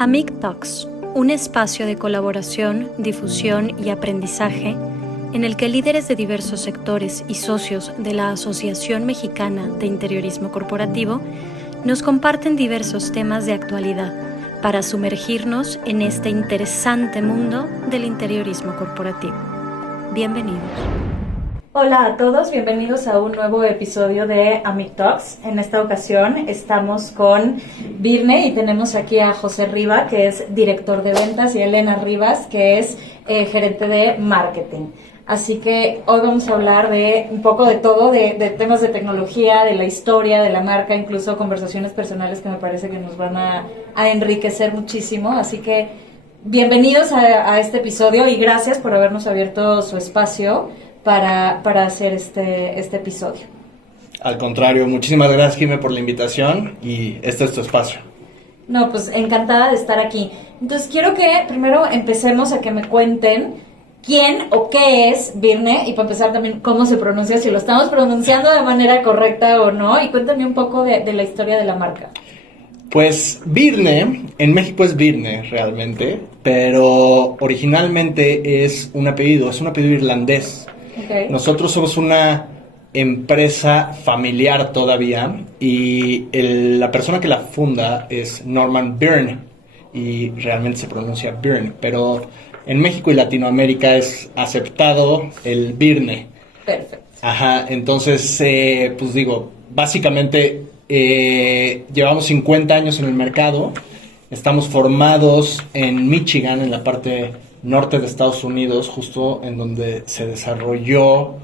AMIC Talks, un espacio de colaboración, difusión y aprendizaje en el que líderes de diversos sectores y socios de la Asociación Mexicana de Interiorismo Corporativo nos comparten diversos temas de actualidad para sumergirnos en este interesante mundo del interiorismo corporativo. Bienvenidos. Hola a todos, bienvenidos a un nuevo episodio de AMIC Talks. En esta ocasión estamos con Virne y tenemos aquí a José Riva, que es director de ventas, y Elena Rivas, que es gerente de marketing. Así que hoy vamos a hablar de un poco de todo, de temas de tecnología, de la historia, de la marca, incluso conversaciones personales que me parece que nos van a enriquecer muchísimo. Así que bienvenidos a este episodio y gracias por habernos abierto su espacio para hacer este episodio. Al contrario, muchísimas gracias, Jimé, por la invitación y este es tu espacio. No, pues encantada de estar aquí. Entonces quiero que primero empecemos a que me cuenten quién o qué es Virne y para empezar también cómo se pronuncia, si lo estamos pronunciando de manera correcta o no, y cuéntame un poco de la historia de la marca. Pues Virne, en México es Virne realmente, pero originalmente es un apellido irlandés. Okay. Nosotros somos una empresa familiar todavía y la persona que la funda es Norman Byrne y realmente se pronuncia Byrne, pero en México y Latinoamérica es aceptado el Virne. Perfecto. Ajá, entonces, pues digo, básicamente llevamos 50 años en el mercado, estamos formados en Michigan, en la parte norte de Estados Unidos, justo en donde se desarrolló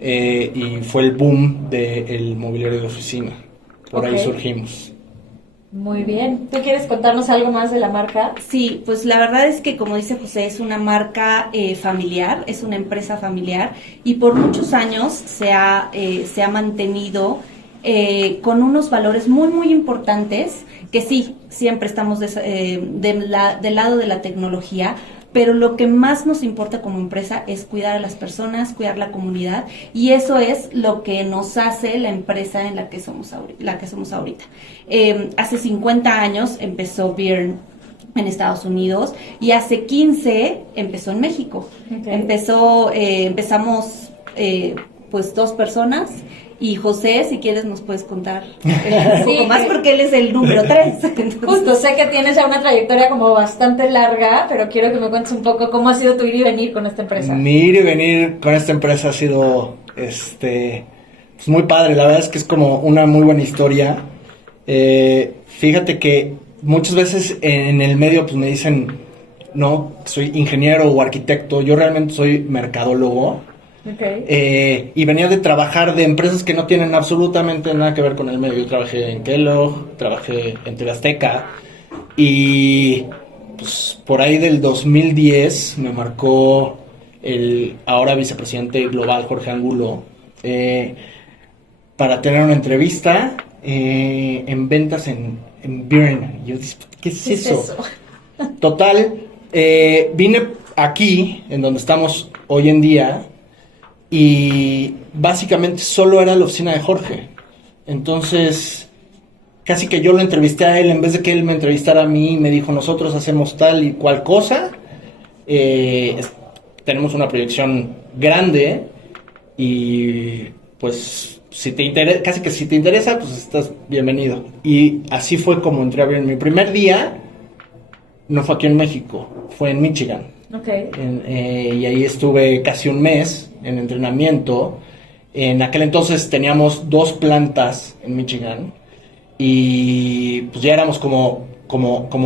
y fue el boom del mobiliario de oficina. Por ahí surgimos. Muy bien. ¿Tú quieres contarnos algo más de la marca? Sí, pues la verdad es que, como dice José, es una marca familiar, es una empresa familiar y por muchos años se ha mantenido con unos valores muy, muy importantes que sí, siempre estamos del lado de la tecnología, pero lo que más nos importa como empresa es cuidar a las personas, cuidar la comunidad, y eso es lo que nos hace la empresa en la que somos ahorita. Hace 50 años empezó Byrne en Estados Unidos y hace 15 empezó en México. Okay. Empezamos pues 2 personas. Y José, si quieres, nos puedes contar un poco más porque él es el número 3. Justo, sé que tienes ya una trayectoria como bastante larga, pero quiero que me cuentes un poco cómo ha sido tu ir y venir con esta empresa. Mi ir y venir con esta empresa ha sido pues muy padre. La verdad es que es como una muy buena historia. Fíjate que muchas veces en el medio pues me dicen, no, soy ingeniero o arquitecto. Yo realmente soy mercadólogo. Okay. Y venía de trabajar de empresas que no tienen absolutamente nada que ver con el medio. Yo trabajé en Kellogg, trabajé en TV Azteca y pues por ahí del 2010 me marcó el ahora vicepresidente global Jorge Angulo para tener una entrevista en ventas en Byrne. Yo dije, ¿qué es eso? Total, vine aquí en donde estamos hoy en día y básicamente solo era la oficina de Jorge. Entonces, casi que yo lo entrevisté a él en vez de que él me entrevistara a mí. Me dijo, nosotros hacemos tal y cual cosa. Tenemos una proyección grande y pues si te interesa, casi que si te interesa, pues estás bienvenido. Y así fue como entré a ver. Mi primer día no fue aquí en México, fue en Michigan. Okay. Y ahí estuve casi un mes en entrenamiento. En aquel entonces teníamos 2 plantas en Michigan y pues ya éramos como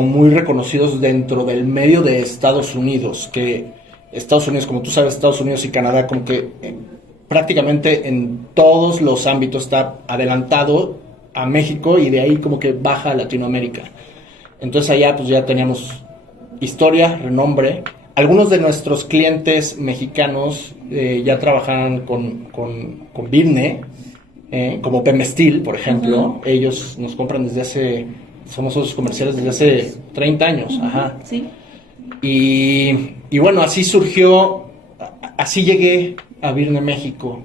muy reconocidos dentro del medio de Estados Unidos, que Estados Unidos, como tú sabes, Estados Unidos y Canadá como que prácticamente en todos los ámbitos está adelantado a México y de ahí como que baja a Latinoamérica. Entonces allá pues ya teníamos historia, renombre. Algunos de nuestros clientes mexicanos ya trabajaban con Virne, como PM Steel, por ejemplo. Uh-huh. Ellos nos compran somos socios comerciales desde hace 30 años. Uh-huh. Ajá. Sí. Y bueno, así surgió, así llegué a Virne, México.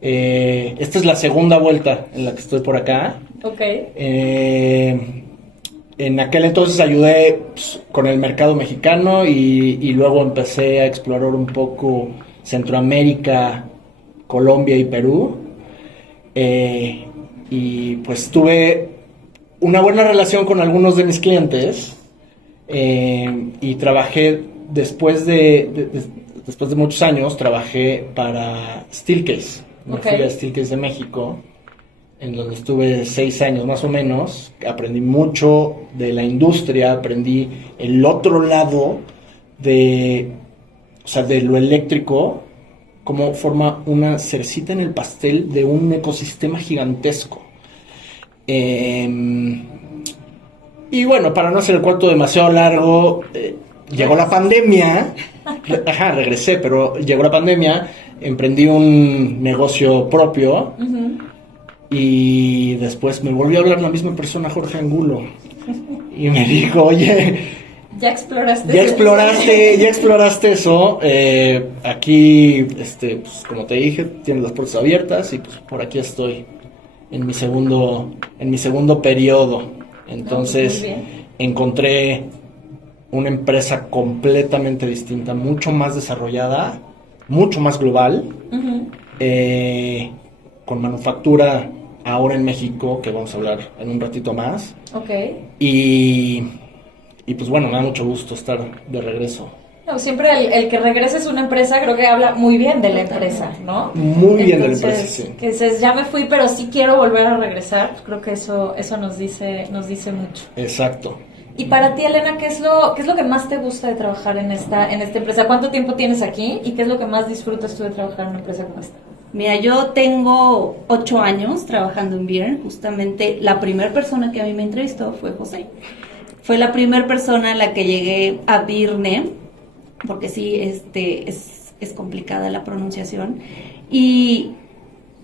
Esta es la segunda vuelta en la que estoy por acá. Okay. En aquel entonces ayudé pues, con el mercado mexicano y luego empecé a explorar un poco Centroamérica, Colombia y Perú. Y pues tuve una buena relación con algunos de mis clientes y trabajé después de muchos años, trabajé para Steelcase. Me fui a Steelcase de México, en donde estuve 6 años más o menos. Aprendí mucho de la industria, aprendí el otro lado de lo eléctrico, cómo forma una cerecita en el pastel de un ecosistema gigantesco. Y bueno, para no hacer el cuento demasiado largo, llegó la pandemia. Regresé, pero llegó la pandemia, emprendí un negocio propio. Y después me volvió a hablar la misma persona, Jorge Angulo, y me dijo, oye, ya exploraste eso. Aquí, pues, como te dije, tienes las puertas abiertas y pues por aquí estoy en mi segundo periodo. Entonces encontré una empresa completamente distinta, mucho más desarrollada, mucho más global, con manufactura ahora en México, que vamos a hablar en un ratito más. Y pues bueno, me da mucho gusto estar de regreso. No, siempre el que regrese es una empresa, creo que habla muy bien de la empresa, ¿no? Muy bien de la empresa, sí. Que dices, ya me fui, pero sí quiero volver a regresar. Pues creo que eso nos dice mucho. Exacto. Y para ti, Elena, ¿qué es lo que más te gusta de trabajar en esta empresa? ¿Cuánto tiempo tienes aquí? ¿Y qué es lo que más disfrutas tú de trabajar en una empresa como esta? Mira, yo tengo 8 años trabajando en Virn. Justamente la primera persona que a mí me entrevistó fue José. Fue la primera persona a la que llegué a Virne, porque sí, es complicada la pronunciación. Y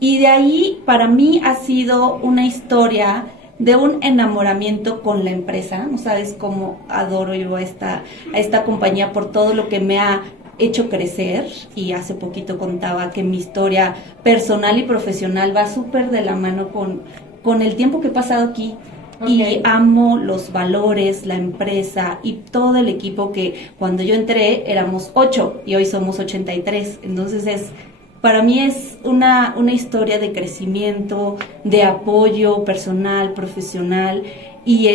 de ahí, para mí, ha sido una historia de un enamoramiento con la empresa. No sabes cómo adoro yo a esta compañía por todo lo que me ha hecho crecer, y hace poquito contaba que mi historia personal y profesional va súper de la mano con el tiempo que he pasado aquí. Y amo los valores, la empresa y todo el equipo, que cuando yo entré éramos 8 y hoy somos 83. Entonces para mí es una historia de crecimiento, de apoyo personal, profesional y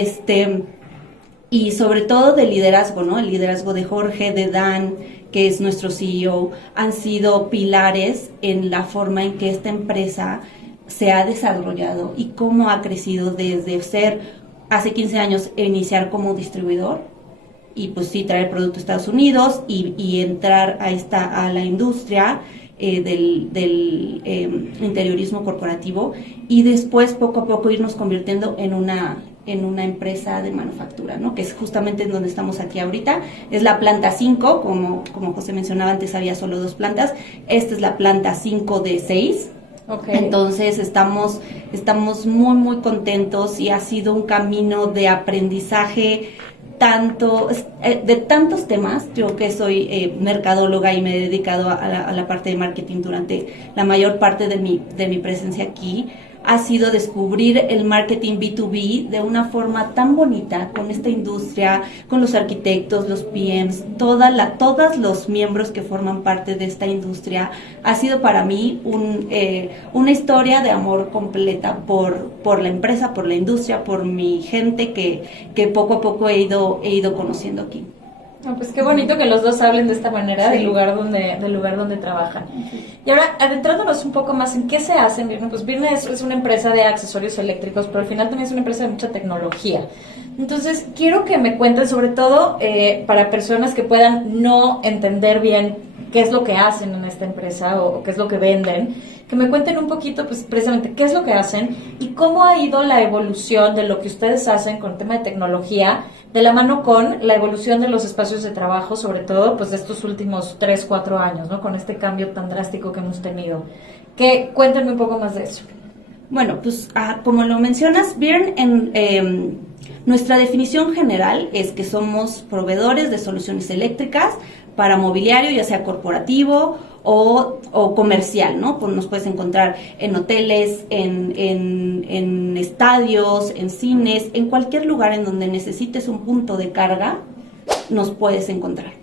y sobre todo de liderazgo, ¿no? El liderazgo de Jorge, de Dan, que es nuestro CEO, han sido pilares en la forma en que esta empresa se ha desarrollado y cómo ha crecido desde ser hace 15 años iniciar como distribuidor y pues sí traer producto a Estados Unidos y entrar a la industria del interiorismo corporativo, y después poco a poco irnos convirtiendo en una empresa de manufactura, ¿no? Que es justamente en donde estamos aquí ahorita. Es la planta 5, como José mencionaba antes, había solo 2 plantas. Esta es la planta 5 de 6. Entonces estamos muy muy contentos, y ha sido un camino de aprendizaje de tantos temas. Yo que soy mercadóloga y me he dedicado a la parte de marketing durante la mayor parte de mi presencia aquí, ha sido descubrir el marketing B2B de una forma tan bonita, con esta industria, con los arquitectos, los PMs, todos los miembros que forman parte de esta industria. Ha sido para mí una historia de amor completa por la empresa, por la industria, por mi gente que poco a poco he ido conociendo aquí. No, pues qué bonito que los dos hablen de esta manera, sí, del lugar donde trabajan. Y ahora, adentrándonos un poco más en qué se hace en Virne, pues Virne es una empresa de accesorios eléctricos, pero al final también es una empresa de mucha tecnología. Entonces, quiero que me cuenten, sobre todo para personas que puedan no entender bien qué es lo que hacen en esta empresa o qué es lo que venden, que me cuenten un poquito, pues precisamente qué es lo que hacen y cómo ha ido la evolución de lo que ustedes hacen con el tema de tecnología, de la mano con la evolución de los espacios de trabajo, sobre todo pues de estos últimos 3-4 años, ¿no? Con este cambio tan drástico que hemos tenido. Cuéntenme un poco más de eso. Bueno, pues como lo mencionas, Virne, nuestra definición general es que somos proveedores de soluciones eléctricas para mobiliario, ya sea corporativo o comercial, ¿no? Pues nos puedes encontrar en hoteles, en estadios, en cines, en cualquier lugar en donde necesites un punto de carga, nos puedes encontrar.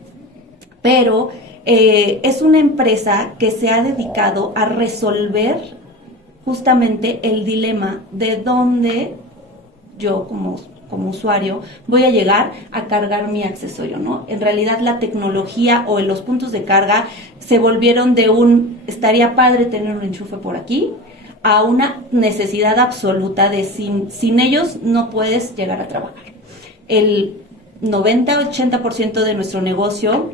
Pero es una empresa que se ha dedicado a resolver justamente el dilema de dónde yo como usuario voy a llegar a cargar mi accesorio, ¿no? En realidad la tecnología o los puntos de carga se volvieron de estaría padre tener un enchufe por aquí, a una necesidad absoluta de sin ellos no puedes llegar a trabajar. El 90-80% de nuestro negocio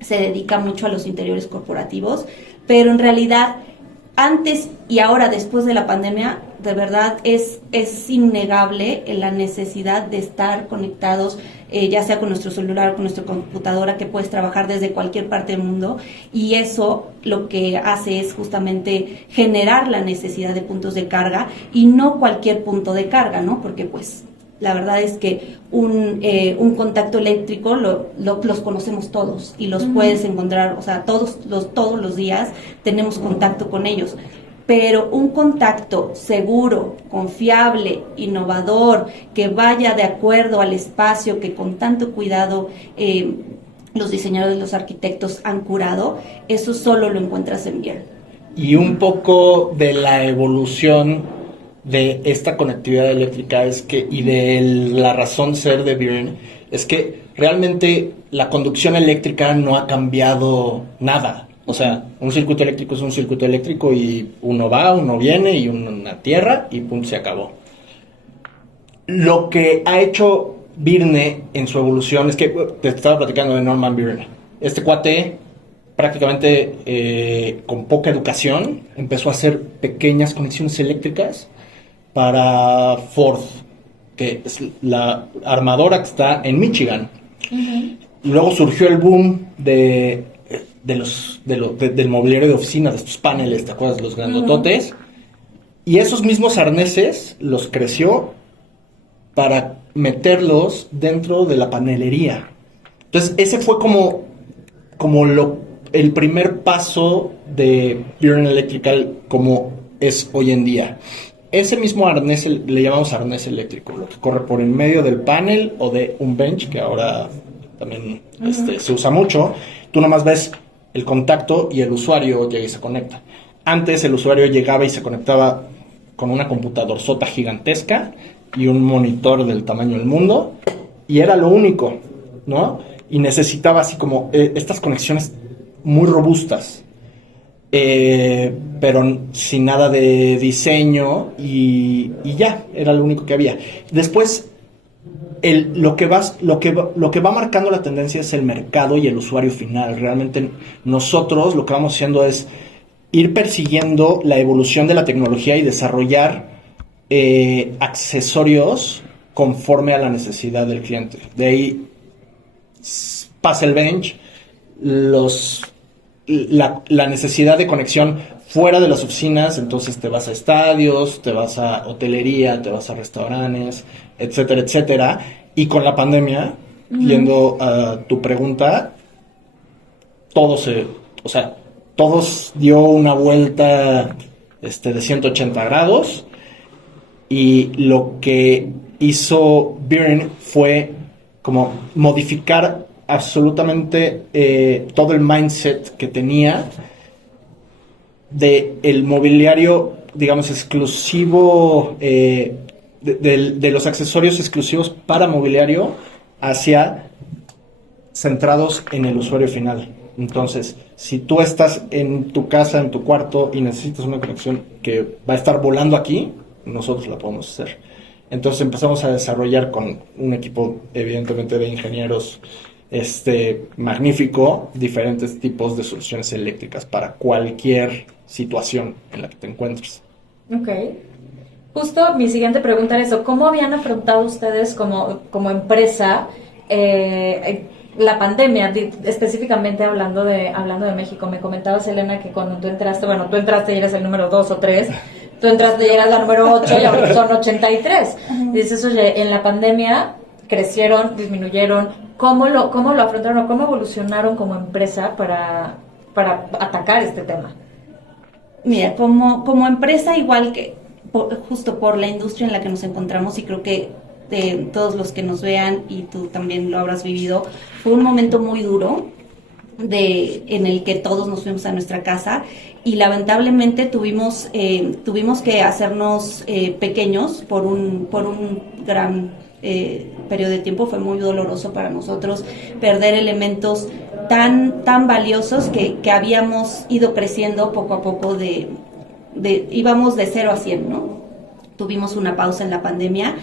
se dedica mucho a los interiores corporativos, pero en realidad antes y ahora, después de la pandemia, de verdad es innegable la necesidad de estar conectados, ya sea con nuestro celular o con nuestra computadora, que puedes trabajar desde cualquier parte del mundo, y eso lo que hace es justamente generar la necesidad de puntos de carga, y no cualquier punto de carga, ¿no? Porque pues la verdad es que un contacto eléctrico los conocemos todos y los puedes encontrar, o sea, todos los días tenemos contacto con ellos. Pero un contacto seguro, confiable, innovador, que vaya de acuerdo al espacio que con tanto cuidado los diseñadores, los arquitectos han curado, eso solo lo encuentras en Biern. Y un poco de la evolución de esta conectividad eléctrica y de la razón ser de Biern es que realmente la conducción eléctrica no ha cambiado nada. O sea, un circuito eléctrico es un circuito eléctrico y uno va, uno viene y una tierra y punto, se acabó. Lo que ha hecho Biern en su evolución es que te estaba platicando de Norman Biern. Este cuate prácticamente con poca educación empezó a hacer pequeñas conexiones eléctricas para Ford, que es la armadora que está en Michigan. Y luego surgió el boom del mobiliario de oficina, de estos paneles, ¿te acuerdas? Los grandototes. Y esos mismos arneses los creció para meterlos dentro de la panelería. Entonces, ese fue como el primer paso de Biern Electrical como es hoy en día. Ese mismo arnés le llamamos arnés eléctrico, lo que corre por en medio del panel o de un bench, que ahora también se usa mucho. Tú nomás ves el contacto y el usuario llega y se conecta. Antes el usuario llegaba y se conectaba con una computadorzota gigantesca y un monitor del tamaño del mundo, y era lo único, ¿no? Y necesitaba así como estas conexiones muy robustas. Pero sin nada de diseño y ya, era lo único que había. Después, lo que va marcando la tendencia es el mercado y el usuario final. Realmente nosotros lo que vamos haciendo es ir persiguiendo la evolución de la tecnología y desarrollar accesorios conforme a la necesidad del cliente. De ahí pasa el bench, la necesidad de conexión fuera de las oficinas, entonces te vas a estadios, te vas a hotelería, te vas a restaurantes, etcétera, etcétera. Y con la pandemia, yendo a tu pregunta, todos dio una vuelta de 180 grados, y lo que hizo Biern fue como modificar absolutamente todo el mindset que tenía de el mobiliario, digamos, exclusivo, de los accesorios exclusivos para mobiliario hacia centrados en el usuario final. Entonces, si tú estás en tu casa, en tu cuarto, y necesitas una conexión que va a estar volando aquí, nosotros la podemos hacer. Entonces empezamos a desarrollar con un equipo, evidentemente, de ingenieros magnífico, diferentes tipos de soluciones eléctricas para cualquier situación en la que te encuentres. Ok. Justo mi siguiente pregunta era eso: ¿cómo habían afrontado ustedes como empresa la pandemia, específicamente hablando de México? Me comentabas, Elena, que cuando tú entraste y eras el número 2 o 3, tú entraste y eras la número 8 y ahora son 83. Dices, oye, en la pandemia crecieron, disminuyeron, ¿cómo lo afrontaron o cómo evolucionaron como empresa para para atacar este tema? Mira, como empresa, igual que justo por la industria en la que nos encontramos, y creo que todos los que nos vean, y tú también lo habrás vivido, fue un momento muy duro en el que todos nos fuimos a nuestra casa y lamentablemente tuvimos que hacernos pequeños por un gran periodo de tiempo. Fue muy doloroso para nosotros perder elementos tan valiosos que habíamos ido creciendo poco a poco, íbamos de 0 a 100, ¿no? Tuvimos una pausa en la pandemia,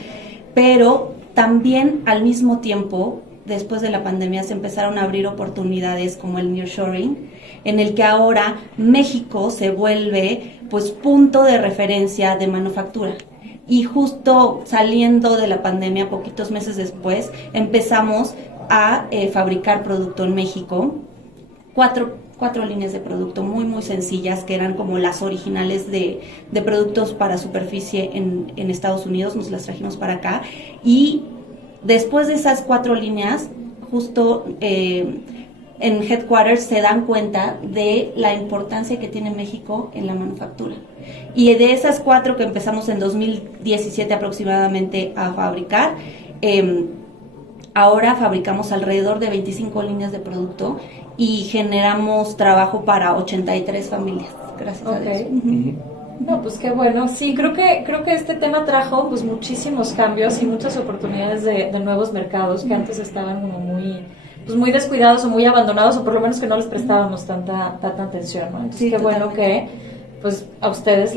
pero también al mismo tiempo, después de la pandemia, se empezaron a abrir oportunidades como el nearshoring, en el que ahora México se vuelve pues punto de referencia de manufactura. Y justo saliendo de la pandemia, poquitos meses después, empezamos a fabricar producto en México. Cuatro líneas de producto muy sencillas, que eran como las originales de productos para superficie en Estados Unidos. Nos las trajimos para acá, y después de esas 4 líneas, justo en Headquarters se dan cuenta de la importancia que tiene México en la manufactura. Y de esas 4 que empezamos en 2017 aproximadamente a fabricar, ahora fabricamos alrededor de 25 líneas de producto y generamos trabajo para 83 familias, gracias a Dios. No, pues qué bueno. Sí, creo que este tema trajo pues muchísimos cambios y muchas oportunidades de nuevos mercados que antes estaban como muy descuidados o muy abandonados, o por lo menos que no les prestábamos tanta atención, ¿no? Entonces, sí, qué bueno que pues a ustedes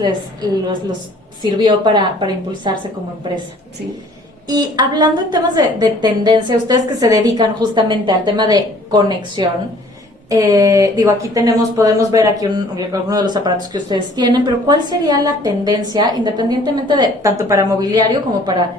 los sirvió para impulsarse como empresa. Sí. Y hablando en temas de tendencia, ustedes que se dedican justamente al tema de conexión, aquí podemos ver aquí alguno de los aparatos que ustedes tienen, pero ¿cuál sería la tendencia, independientemente de tanto para mobiliario como para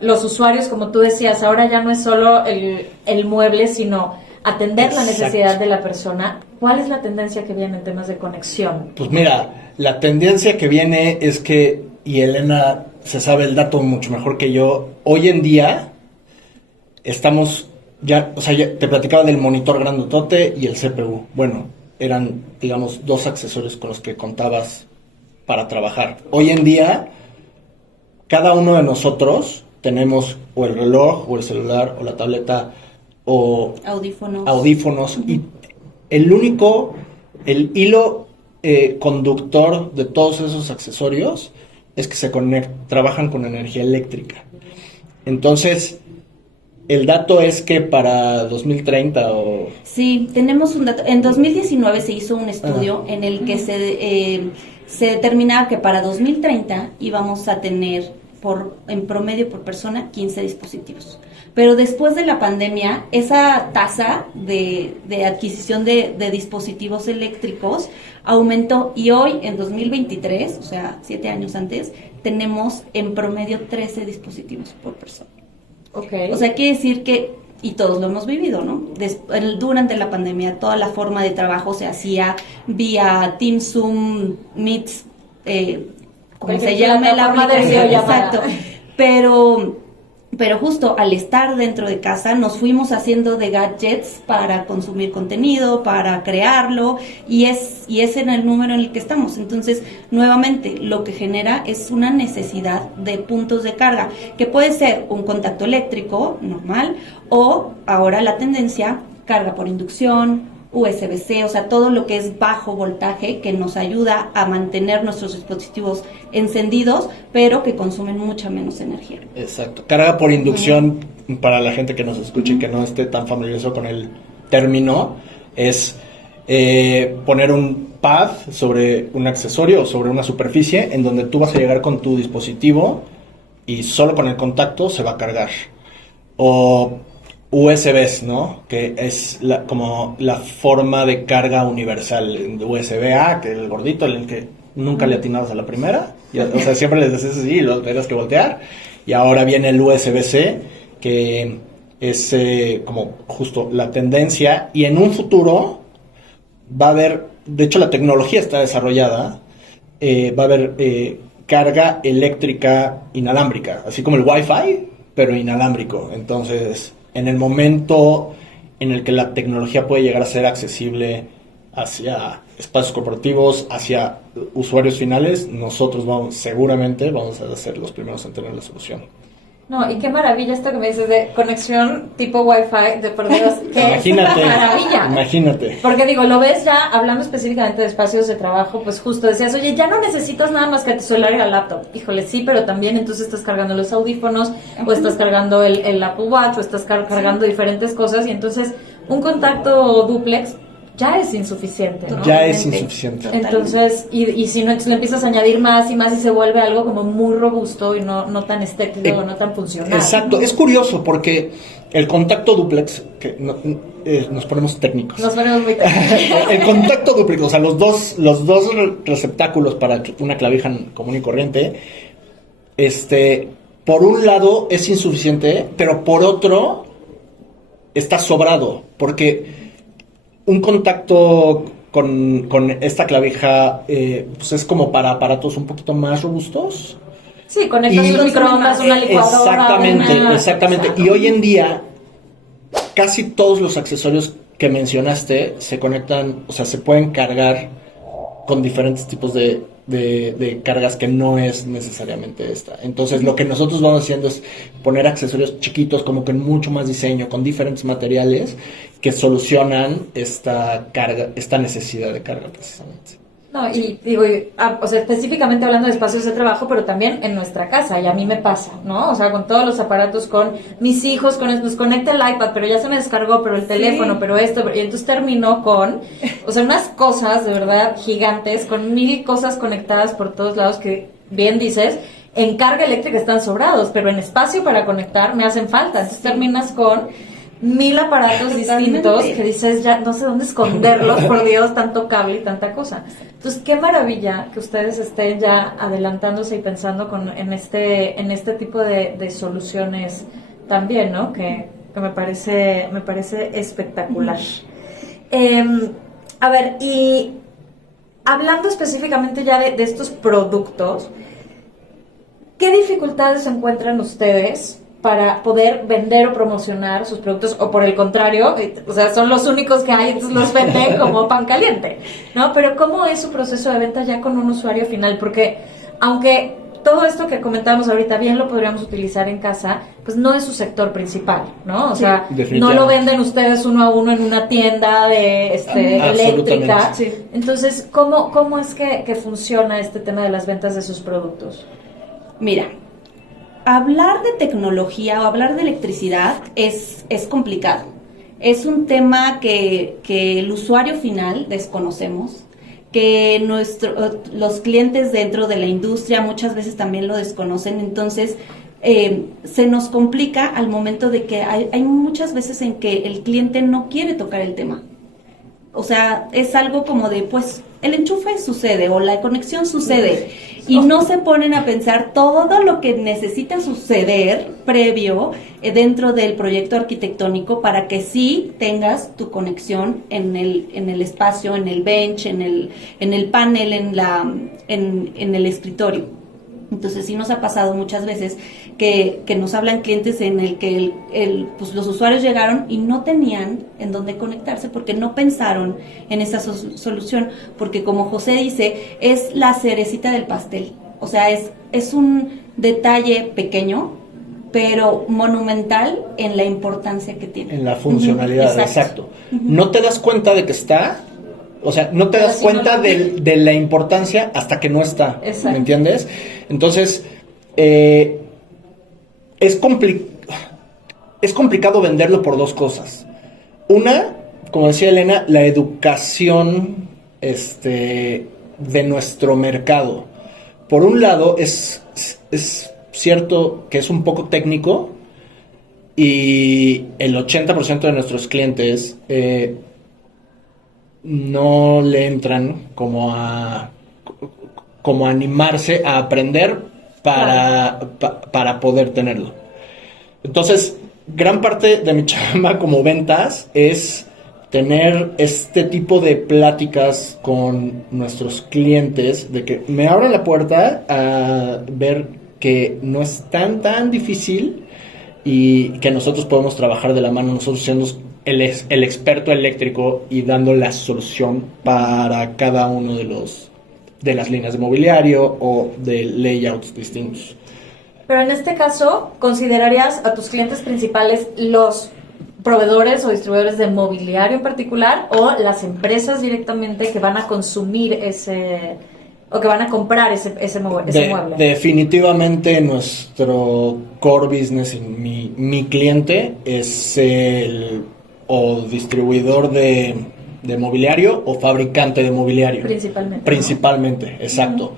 los usuarios? Como tú decías, ahora ya no es solo el mueble, sino atender la necesidad de la persona. ¿Cuál es la tendencia que viene en temas de conexión? Pues mira, la tendencia que viene es que, y Elena se sabe el dato mucho mejor que yo, hoy en día estamos ya te platicaba del monitor grandotote y el CPU. Bueno, eran, digamos, 2 accesorios con los que contabas para trabajar. Hoy en día, cada uno de nosotros tenemos o el reloj, o el celular, o la tableta, o audífonos. Y el hilo conductor de todos esos accesorios es que trabajan con energía eléctrica. Entonces, el dato es que para 2030 o... Sí, tenemos un dato. En 2019 se hizo un estudio en el que se determinaba que para 2030 íbamos a tener en promedio por persona 15 dispositivos. Pero después de la pandemia, esa tasa de adquisición de dispositivos eléctricos aumentó, y hoy, en 2023, o sea, 7 años antes, tenemos en promedio 13 dispositivos por persona. Okay. O sea, quiere decir que, y todos lo hemos vivido, ¿no? Durante la pandemia, toda la forma de trabajo se hacía vía Teams, Zoom, Meets, como se llama la aplicación. Exacto. Pero justo al estar dentro de casa nos fuimos haciendo de gadgets para consumir contenido, para crearlo, y es en el número en el que estamos. Entonces, nuevamente, lo que genera es una necesidad de puntos de carga, que puede ser un contacto eléctrico normal, o ahora la tendencia, carga por inducción, USB-C, o sea, todo lo que es bajo voltaje, que nos ayuda a mantener nuestros dispositivos encendidos, pero que consumen mucha menos energía. Exacto. Carga por inducción, para la gente que nos escuche y que no esté tan familiarizado con el término, es poner un pad sobre un accesorio o sobre una superficie en donde tú vas a llegar con tu dispositivo y solo con el contacto se va a cargar. O USBs, ¿no? Que es como la forma de carga universal. USB-A, que es el gordito, el que nunca le atinabas a la primera. O sea, siempre les decías así y los tenías que voltear. Y ahora viene el USB-C, que es como justo la tendencia. Y en un futuro va a haber, de hecho la tecnología está desarrollada, va a haber carga eléctrica inalámbrica, así como el Wi-Fi, pero inalámbrico. Entonces, en el momento en el que la tecnología puede llegar a ser accesible hacia espacios corporativos, hacia usuarios finales, nosotros seguramente vamos a ser los primeros en tener la solución. No, y qué maravilla esto que me dices de conexión tipo Wi-Fi de por Dios. Imagínate, es una maravilla. Imagínate. Porque digo, lo ves ya, hablando específicamente de espacios de trabajo, pues justo decías, oye, ya no necesitas nada más que tu celular y la laptop. Híjole, sí, pero también entonces estás cargando los audífonos, o estás cargando el Apple Watch, o estás cargando diferentes cosas, y entonces un contacto duplex ya es insuficiente, ¿no? Ya es insuficiente. Entonces, y si no, entonces le empiezas a añadir más y más y se vuelve algo como muy robusto y no tan estético, no tan funcional. Exacto, es curioso porque el contacto duplex, que nos ponemos técnicos. Nos ponemos muy técnicos. El contacto duplex, o sea, los dos receptáculos para una clavija común y corriente, por un lado es insuficiente, pero por otro está sobrado, porque un contacto con esta clavija pues es como para aparatos un poquito más robustos. Sí, conectas un microondas, una licuadora. Exactamente. Y hoy en día casi todos los accesorios que mencionaste se conectan, o sea, se pueden cargar con diferentes tipos de cargas que no es necesariamente esta. Entonces lo que nosotros vamos haciendo es poner accesorios chiquitos como con mucho más diseño, con diferentes materiales que solucionan esta necesidad de carga precisamente. No, y digo, o sea, específicamente hablando de espacios de trabajo, pero también en nuestra casa, y a mí me pasa, ¿no? O sea, con todos los aparatos, con mis hijos, nos conecta el iPad, pero ya se me descargó, pero el teléfono, pero esto, y entonces terminó con, o sea, unas cosas de verdad gigantes, con 1000 cosas conectadas por todos lados que, bien dices, en carga eléctrica están sobrados, pero en espacio para conectar me hacen falta, entonces terminas con 1000 aparatos distintos que dices, ya no sé dónde esconderlos, por Dios, tanto cable y tanta cosa. Entonces, qué maravilla que ustedes estén ya adelantándose y pensando en este tipo de soluciones también, ¿no? Que me parece espectacular. A ver, y hablando específicamente ya de estos productos, ¿qué dificultades encuentran ustedes para poder vender o promocionar sus productos, o por el contrario, o sea, son los únicos que hay, entonces los venden como pan caliente, ¿no? Pero ¿cómo es su proceso de venta ya con un usuario final? Porque aunque todo esto que comentábamos ahorita bien lo podríamos utilizar en casa, pues no es su sector principal, ¿no? O sea, no lo venden ustedes uno a uno en una tienda de eléctrica. Sí. Entonces, ¿cómo es que funciona este tema de las ventas de sus productos? Mira, hablar de tecnología o hablar de electricidad es complicado. Es un tema que el usuario final desconocemos, que los clientes dentro de la industria muchas veces también lo desconocen. Entonces, se nos complica al momento de que hay muchas veces en que el cliente no quiere tocar el tema. O sea, es algo como de, pues, el enchufe sucede o la conexión sucede y no se ponen a pensar todo lo que necesita suceder previo dentro del proyecto arquitectónico para que sí tengas tu conexión en el espacio, en el bench, en el panel, en el escritorio. Entonces sí nos ha pasado muchas veces que nos hablan clientes en el que pues los usuarios llegaron y no tenían en dónde conectarse porque no pensaron en esa solución, porque como José dice, es la cerecita del pastel. O sea, es un detalle pequeño, pero monumental en la importancia que tiene. En la funcionalidad, exacto. No te das cuenta de que está... O sea, no te das cuenta de la importancia hasta que no está. Exacto. ¿Me entiendes? Entonces, es complicado venderlo por dos cosas. Una, como decía Elena, la educación de nuestro mercado. Por un lado, es cierto que es un poco técnico y el 80% de nuestros clientes... no le entran como a animarse a aprender para poder tenerlo. Entonces, gran parte de mi chamba como ventas es tener este tipo de pláticas con nuestros clientes, de que me abran la puerta a ver que no es tan difícil y que nosotros podemos trabajar de la mano, nosotros siendo el experto eléctrico y dando la solución para cada uno de las líneas de mobiliario o de layouts distintos. Pero en este caso, ¿considerarías a tus clientes principales los proveedores o distribuidores de mobiliario en particular o las empresas directamente que van a consumir o que van a comprar ese mueble? Definitivamente nuestro core business y mi cliente es o distribuidor de mobiliario o fabricante de mobiliario. Principalmente, ¿no? Exacto.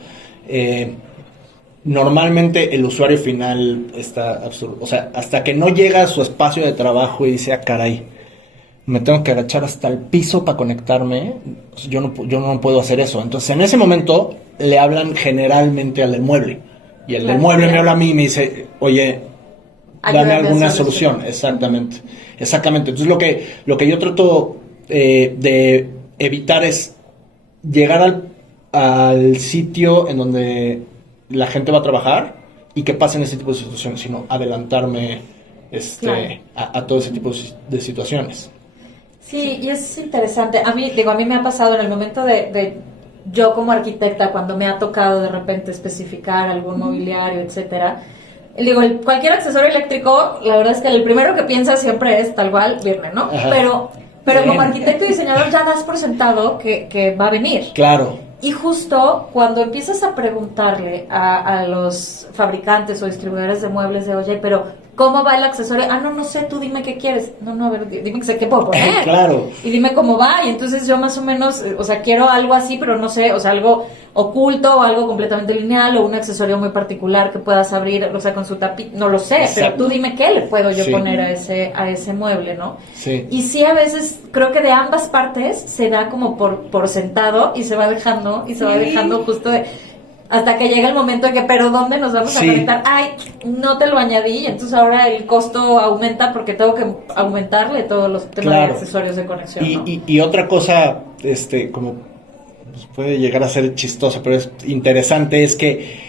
Normalmente el usuario final está absurdo. O sea, hasta que no llega a su espacio de trabajo y dice, ah, caray, me tengo que agachar hasta el piso para conectarme, yo no puedo hacer eso. Entonces, en ese momento, le hablan generalmente al del mueble. Y el del mueble me habla a mí y me dice, oye, dame alguna solución. Exactamente. Entonces, lo que yo trato de evitar es llegar al sitio en donde la gente va a trabajar y que pasen ese tipo de situaciones, sino adelantarme a todo ese tipo de situaciones. Sí, y es interesante. A mí me ha pasado en el momento de yo como arquitecta, cuando me ha tocado de repente especificar algún mobiliario, etcétera. Cualquier accesorio eléctrico, la verdad es que el primero que piensa siempre es tal cual, viene, ¿no? Ajá. Pero como arquitecto y diseñador ya das por sentado que va a venir. Claro. Y justo cuando empiezas a preguntarle a los fabricantes o distribuidores de muebles de, oye, pero ¿cómo va el accesorio? Ah, no sé, tú dime qué quieres. No, a ver, dime qué puedo poner. Claro. Y dime cómo va. Y entonces yo más o menos, o sea, quiero algo así, pero no sé, o sea, algo oculto o algo completamente lineal o un accesorio muy particular que puedas abrir, o sea, con su tapita, no lo sé. Exacto. Pero tú dime qué le puedo yo poner a ese mueble, ¿no? Sí. Y sí, a veces creo que de ambas partes se da como por sentado y se va dejando justo hasta que llega el momento de que, pero ¿dónde nos vamos a conectar? Ay, no te lo añadí, y entonces ahora el costo aumenta porque tengo que aumentarle todos los temas de accesorios de conexión, ¿no? Y otra cosa, como pues puede llegar a ser chistosa, pero es interesante, es que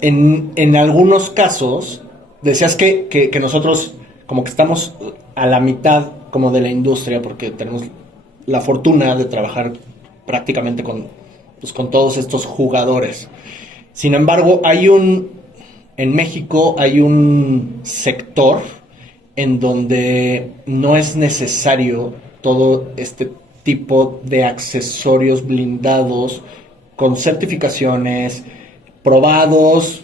en algunos casos, decías que nosotros como que estamos a la mitad como de la industria, porque tenemos la fortuna de trabajar prácticamente con todos estos jugadores. Sin embargo, en México hay un sector en donde no es necesario todo este tipo de accesorios blindados con certificaciones probados.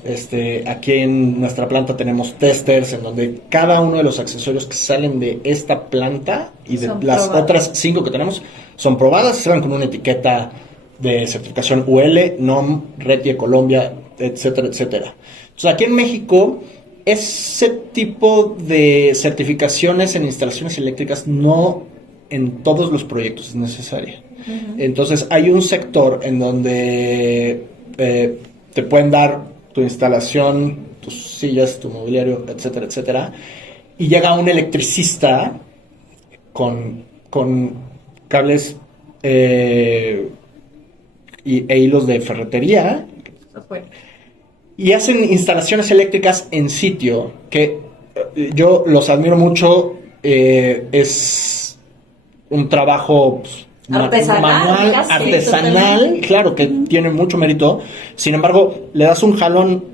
Aquí en nuestra planta tenemos testers en donde cada uno de los accesorios que salen de esta planta y de las otras 5 que tenemos son probadas, salen con una etiqueta de certificación UL, NOM, RETIE Colombia, etcétera, etcétera. Entonces, aquí en México, ese tipo de certificaciones en instalaciones eléctricas no en todos los proyectos es necesaria. Uh-huh. Entonces, hay un sector en donde te pueden dar tu instalación, tus sillas, tu mobiliario, etcétera, etcétera, y llega un electricista con cables e hilos de ferretería y hacen instalaciones eléctricas en sitio que yo los admiro mucho. Es un trabajo manual, artesanal, claro que tiene mucho mérito. Sin embargo, le das un jalón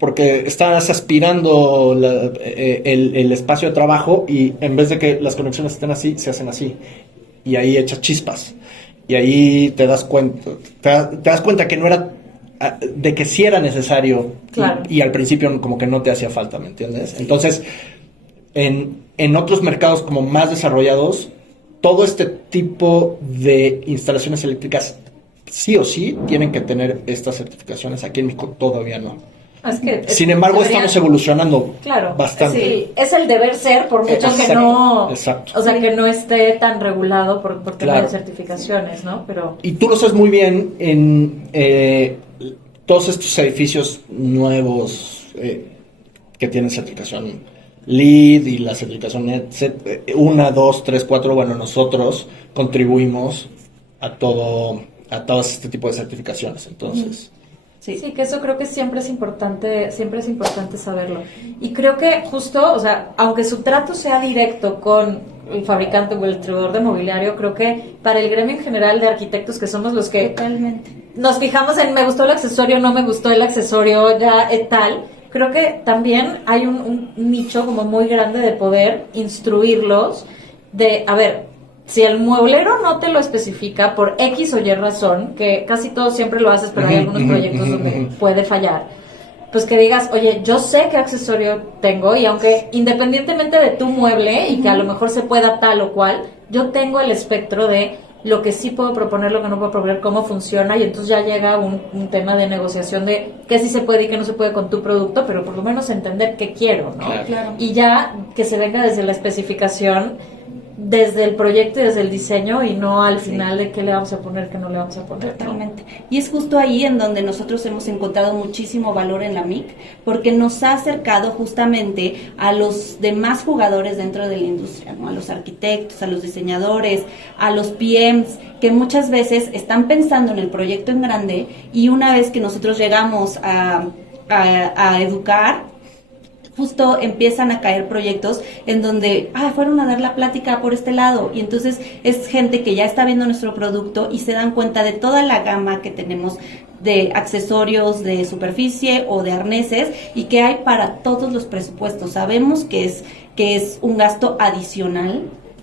porque estás aspirando el espacio de trabajo y en vez de que las conexiones estén así, se hacen así y ahí echas chispas. Y ahí te das cuenta que no era, de que sí era necesario. Claro. Y al principio como que no te hacía falta, ¿me entiendes? Entonces, en otros mercados como más desarrollados, todo este tipo de instalaciones eléctricas sí o sí tienen que tener estas certificaciones. Aquí en México todavía no. Sin embargo, estamos evolucionando bastante. Sí, es el deber ser, por mucho que no, o sea, que no esté tan regulado por tener certificaciones, ¿no? Y tú lo sabes muy bien en todos estos edificios nuevos que tienen certificación LEED y la certificación 1, 2, 3, 4. Bueno, nosotros contribuimos a todo este tipo de certificaciones, entonces. Sí. Sí, que eso creo que siempre es importante saberlo. Y creo que justo, o sea, aunque su trato sea directo con el fabricante o el distribuidor de mobiliario, creo que para el gremio en general de arquitectos, que somos los que Totalmente. nos fijamos en me gustó el accesorio, no me gustó el accesorio, ya tal, creo que también hay un nicho como muy grande de poder instruirlos de, a ver, si el mueblero no te lo especifica por X o Y razón, que casi todo siempre lo haces, pero hay algunos proyectos donde puede fallar, pues que digas, oye, yo sé qué accesorio tengo y aunque independientemente de tu mueble y que a lo mejor se pueda tal o cual, yo tengo el espectro de lo que sí puedo proponer, lo que no puedo proponer, cómo funciona, y entonces ya llega un tema de negociación de qué sí se puede y qué no se puede con tu producto, pero por lo menos entender qué quiero, ¿no? Claro. Y ya que se venga desde la especificación, desde el proyecto y desde el diseño, y no al final de qué le vamos a poner, qué no le vamos a poner, ¿no? Totalmente. Y es justo ahí en donde nosotros hemos encontrado muchísimo valor en la MIC, porque nos ha acercado justamente a los demás jugadores dentro de la industria, ¿no? A los arquitectos, a los diseñadores, a los PMs, que muchas veces están pensando en el proyecto en grande, y una vez que nosotros llegamos a educar, justo empiezan a caer proyectos en donde fueron a dar la plática por este lado, y entonces es gente que ya está viendo nuestro producto y se dan cuenta de toda la gama que tenemos de accesorios de superficie o de arneses, y que hay para todos los presupuestos. Sabemos que es un gasto adicional,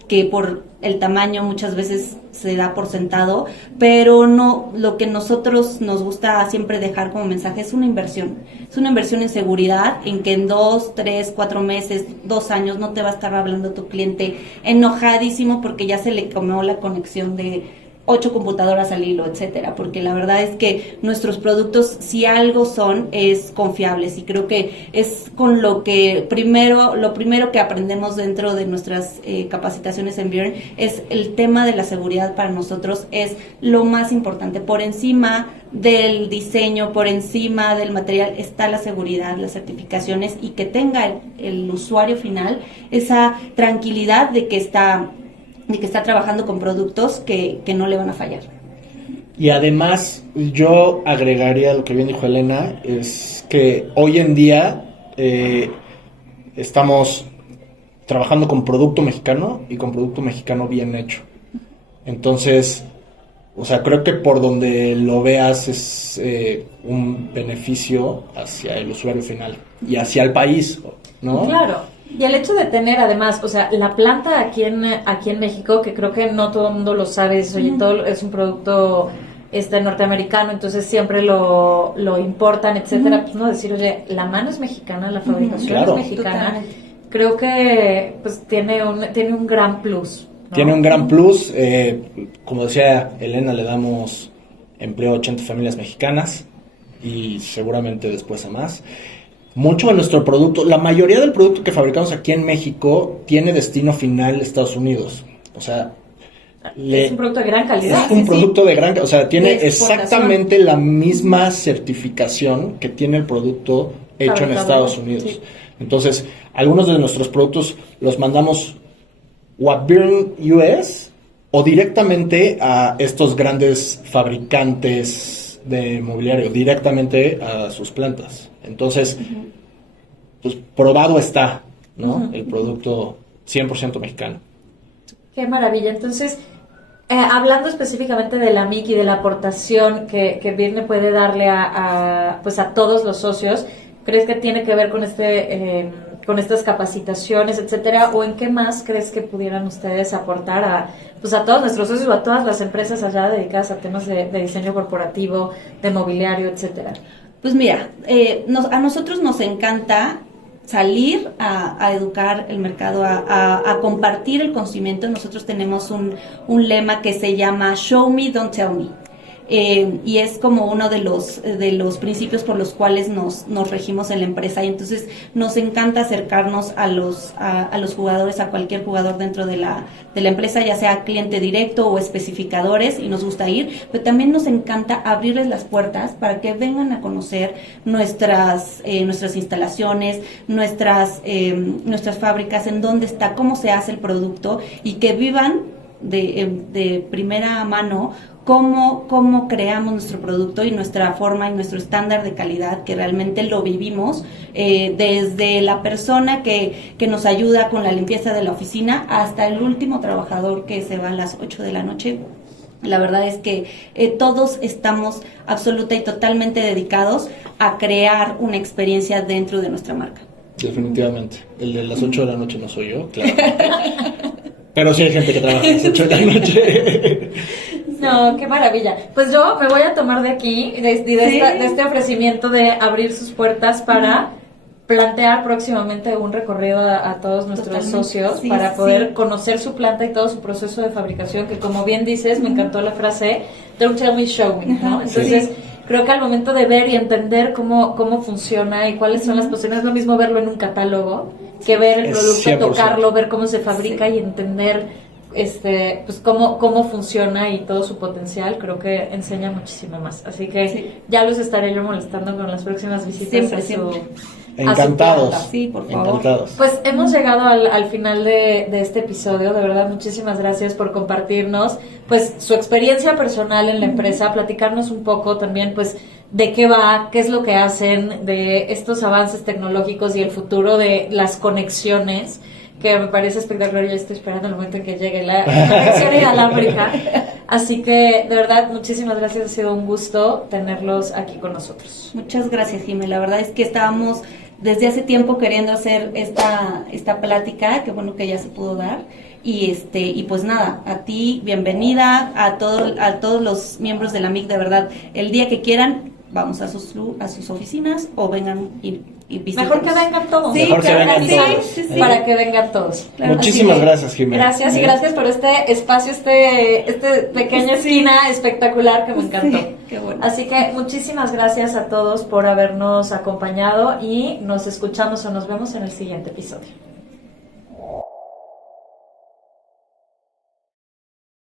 que por el tamaño muchas veces se da por sentado, pero no, lo que nosotros nos gusta siempre dejar como mensaje es una inversión. Es una inversión en seguridad, en que en 2, 3, 4 meses, 2 años no te va a estar hablando tu cliente enojadísimo porque ya se le comió la conexión de 8 computadoras al hilo, etcétera, porque la verdad es que nuestros productos, si algo son, es confiables, y creo que es con lo primero que aprendemos dentro de nuestras capacitaciones en Björn, es el tema de la seguridad. Para nosotros es lo más importante. Por encima del diseño, por encima del material, está la seguridad, las certificaciones, y que tenga el usuario final esa tranquilidad de que está trabajando con productos que no le van a fallar. Y además, yo agregaría lo que bien dijo Elena, es que hoy en día estamos trabajando con producto mexicano, y con producto mexicano bien hecho. Entonces, o sea, creo que por donde lo veas es un beneficio hacia el usuario final y hacia el país, ¿no? Claro. Y el hecho de tener, además, o sea, la planta aquí en México, que creo que no todo el mundo lo sabe, oye, todo es un producto norteamericano, entonces siempre lo importan, etcétera. Pues no decir, oye, la mano es mexicana, la fabricación claro, es mexicana. Totalmente. Creo que pues tiene un gran plus, ¿no? Tiene un gran plus. Como decía Elena, le damos empleo a 80 familias mexicanas, y seguramente después a más. Mucho de nuestro producto, la mayoría del producto que fabricamos aquí en México tiene destino final Estados Unidos. O sea, es un producto de gran calidad. es un producto de gran, o sea, tiene De exportación. exactamente la misma certificación que tiene el producto hecho en Fabricado. Estados Unidos. Sí. Entonces, algunos de nuestros productos los mandamos o a Björn US o directamente a estos grandes fabricantes de mobiliario, directamente a sus plantas. Entonces, pues probado está, ¿no? El producto 100% mexicano. Qué maravilla. Entonces, hablando específicamente de la MIC y de la aportación que Björn puede darle pues a todos los socios, ¿crees que tiene que ver con estas capacitaciones, etcétera? ¿O en qué más crees que pudieran ustedes aportar a todos nuestros socios o a todas las empresas allá dedicadas a temas de diseño corporativo, de mobiliario, etcétera? Pues mira, a nosotros nos encanta salir a educar el mercado, a compartir el conocimiento. Nosotros tenemos un lema que se llama Show Me, Don't Tell Me. Y es como uno de los principios por los cuales nos regimos en la empresa, y entonces nos encanta acercarnos a los jugadores, a cualquier jugador dentro de la empresa, ya sea cliente directo o especificadores, y nos gusta ir, pero también nos encanta abrirles las puertas para que vengan a conocer nuestras instalaciones, nuestras fábricas, en dónde está, cómo se hace el producto, y que vivan de primera mano cómo creamos nuestro producto y nuestra forma y nuestro estándar de calidad, que realmente lo vivimos, desde la persona que nos ayuda con la limpieza de la oficina hasta el último trabajador que se va a las 8 de la noche. La verdad es que todos estamos absoluta y totalmente dedicados a crear una experiencia dentro de nuestra marca. Definitivamente. El de las 8 de la noche no soy yo, claro. Pero sí hay gente que trabaja a las 8 de la noche. No, qué maravilla. Pues yo me voy a tomar de aquí, de este ofrecimiento de abrir sus puertas para plantear próximamente un recorrido a todos nuestros socios para poder conocer su planta y todo su proceso de fabricación, que como bien dices, me encantó la frase, don't tell me, show me, ¿no? Entonces, creo que al momento de ver y entender cómo funciona y cuáles son las posibilidades, es lo mismo verlo en un catálogo que ver el producto, 100%. Tocarlo, ver cómo se fabrica y entender pues cómo funciona y todo su potencial. Creo que enseña muchísimo más, así que ya los estaré yo molestando con las próximas visitas siempre. Encantados. Sí, por favor. Encantados. Pues hemos llegado al final de este episodio. De verdad, muchísimas gracias por compartirnos pues su experiencia personal en la empresa, platicarnos un poco también pues de qué va, qué es lo que hacen, de estos avances tecnológicos y el futuro de las conexiones, que me parece espectacular. Yo estoy esperando el momento en que llegue la conexión inalámbrica. Así que, de verdad, muchísimas gracias. Ha sido un gusto tenerlos aquí con nosotros. Muchas gracias, Jimé. La verdad es que estábamos desde hace tiempo queriendo hacer esta plática, que bueno que ya se pudo dar. Y pues nada, a ti, bienvenida, a todos los miembros de la MIC, de verdad, el día que quieran, vamos a sus oficinas o vengan y visítenos. Mejor que vengan todos. Sí, mejor que vengan todos. Sí. Para que vengan todos. Claro. Muchísimas gracias, Jimena. Gracias y gracias por este espacio, este pequeña esquina espectacular que me encantó. Sí, qué bueno. Así que muchísimas gracias a todos por habernos acompañado y nos escuchamos o nos vemos en el siguiente episodio.